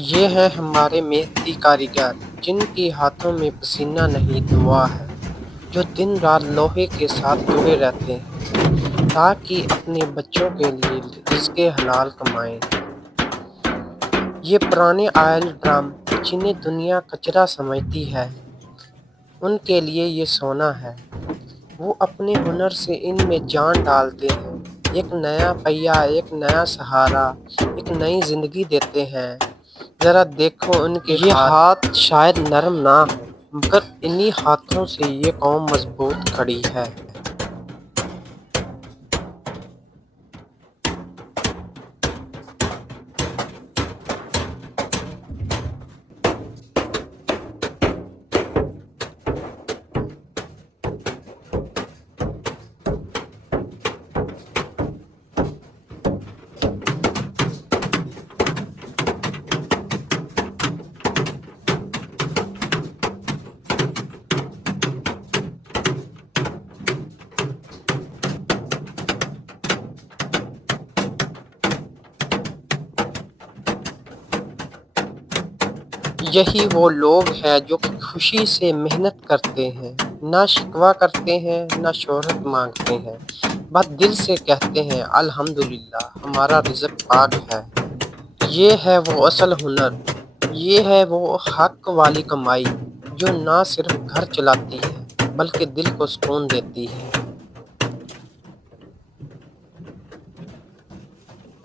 یہ ہیں ہمارے محنتی کاریگر، جن کی ہاتھوں میں پسینہ نہیں دعا ہے، جو دن رات لوہے کے ساتھ جڑے رہتے ہیں تاکہ اپنے بچوں کے لیے رزق حلال کمائیں۔ یہ پرانے آئل ڈرم جنہیں دنیا کچرا سمجھتی ہے، ان کے لیے یہ سونا ہے۔ وہ اپنے ہنر سے ان میں جان ڈالتے ہیں، ایک نیا پہیہ، ایک نیا سہارا، ایک نئی زندگی دیتے ہیں۔ ذرا دیکھو ان کے یہ ہاتھ شاید نرم نہ ہوں، مگر انہی ہاتھوں سے یہ قوم مضبوط کھڑی ہے۔ یہی وہ لوگ ہیں جو خوشی سے محنت کرتے ہیں، نہ شکوہ کرتے ہیں، نہ شہرت مانگتے ہیں، بس دل سے کہتے ہیں الحمدللہ ہمارا رزق پاک ہے۔ یہ ہے وہ اصل ہنر، یہ ہے وہ حق والی کمائی جو نہ صرف گھر چلاتی ہے بلکہ دل کو سکون دیتی ہے۔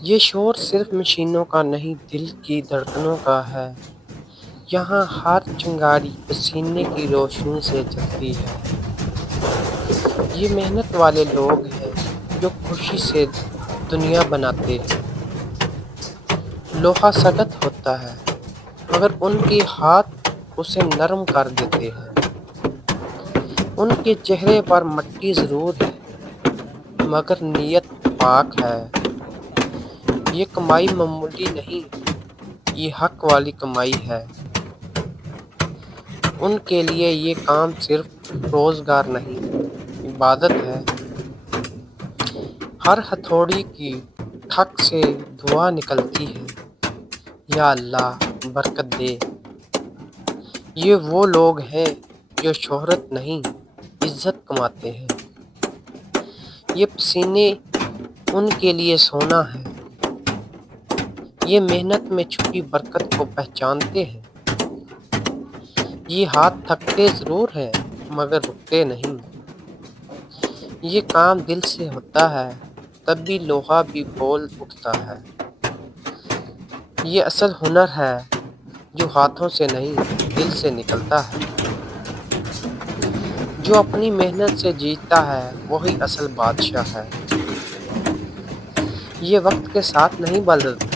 یہ شور صرف مشینوں کا نہیں، دل کی دھڑکنوں کا ہے۔ یہاں ہر چنگاری پسینے کی روشنی سے جلتی ہے۔ یہ محنت والے لوگ ہیں جو خوشی سے دنیا بناتے ہیں۔ لوہا سخت ہوتا ہے مگر ان کے ہاتھ اسے نرم کر دیتے ہیں۔ ان کے چہرے پر مٹی ضرور ہے مگر نیت پاک ہے۔ یہ کمائی معمولی نہیں، یہ حق والی کمائی ہے۔ ان کے لیے یہ کام صرف روزگار نہیں، عبادت ہے۔ ہر ہتھوڑی کی ٹھک سے دعا نکلتی ہے، یا اللہ برکت دے۔ یہ وہ لوگ ہیں جو شہرت نہیں، عزت کماتے ہیں۔ یہ پسینے ان کے لیے سونا ہے۔ یہ محنت میں چھپی برکت کو پہچانتے ہیں۔ یہ ہاتھ تھکتے ضرور ہیں مگر رکتے نہیں۔ یہ کام دل سے ہوتا ہے تب بھی لوہا بھی بول اٹھتا ہے۔ یہ اصل ہنر ہے جو ہاتھوں سے نہیں دل سے نکلتا ہے۔ جو اپنی محنت سے جیتا ہے وہی اصل بادشاہ ہے۔ یہ وقت کے ساتھ نہیں بدلتے،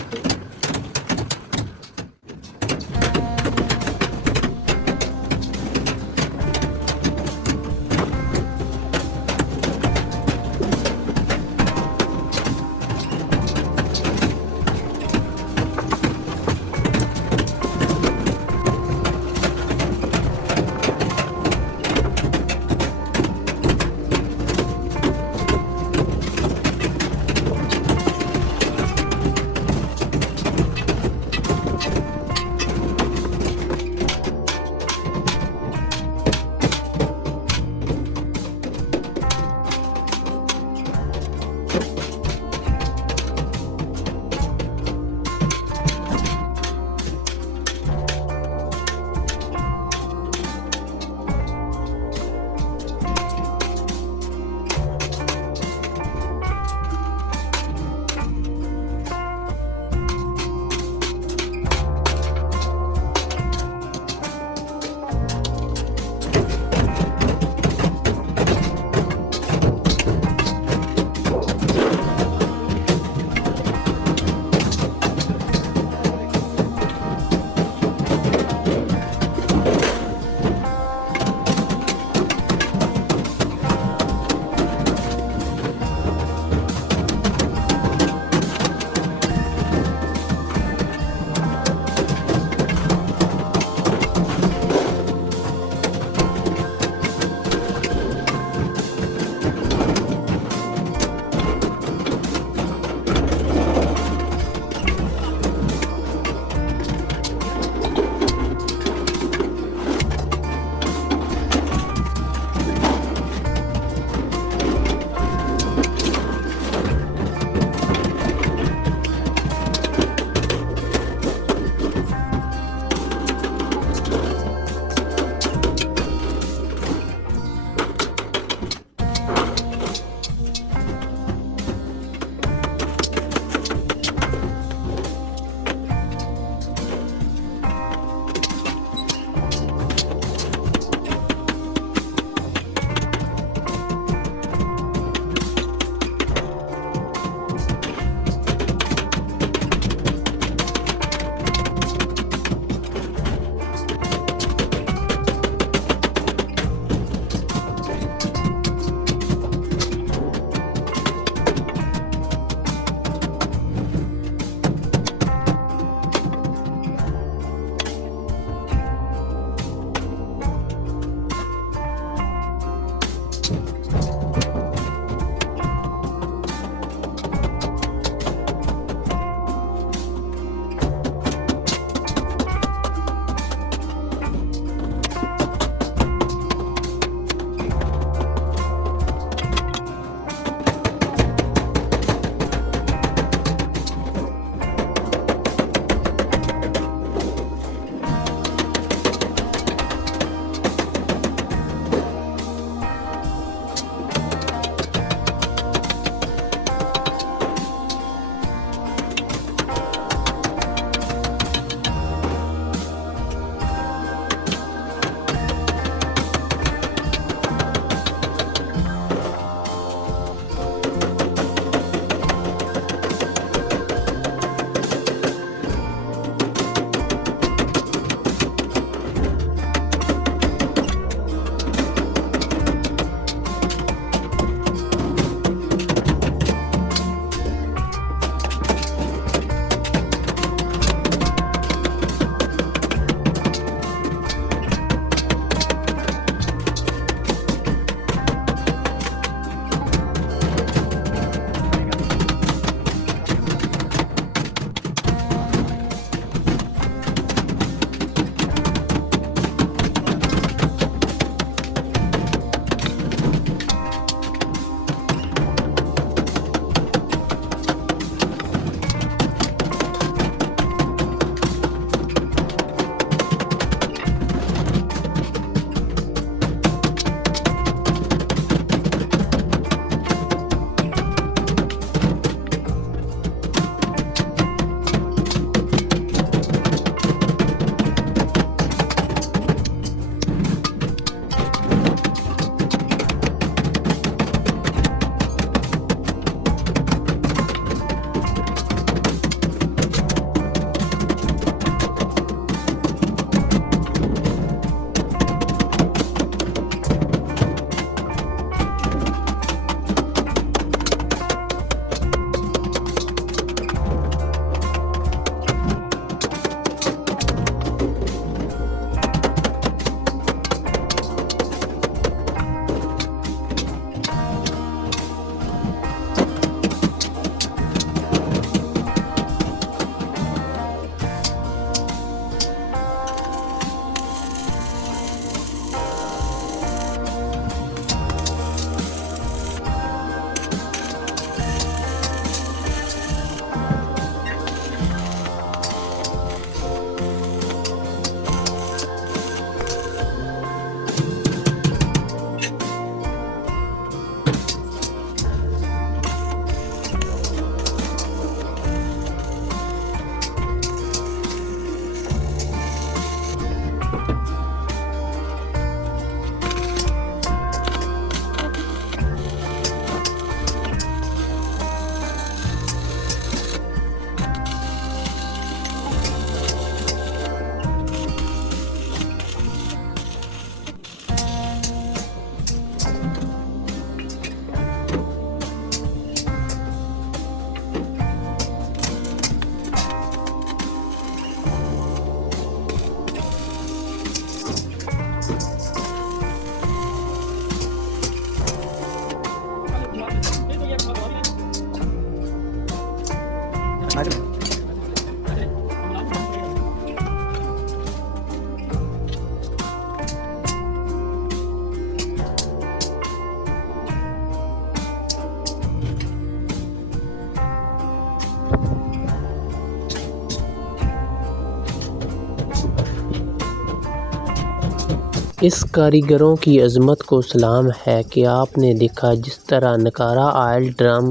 اس کاریگروں کی عظمت کو سلام ہے کہ آپ نے دیکھا جس طرح نکارا آئل ڈرم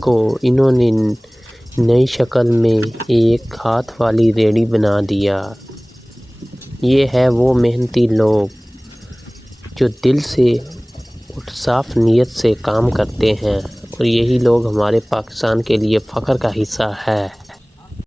کو انہوں نے نئی شکل میں ایک ہاتھ والی ریڑھی بنا دیا۔ یہ ہے وہ محنتی لوگ جو دل سے اور صاف نیت سے کام کرتے ہیں، اور یہی لوگ ہمارے پاکستان کے لیے فخر کا حصہ ہے۔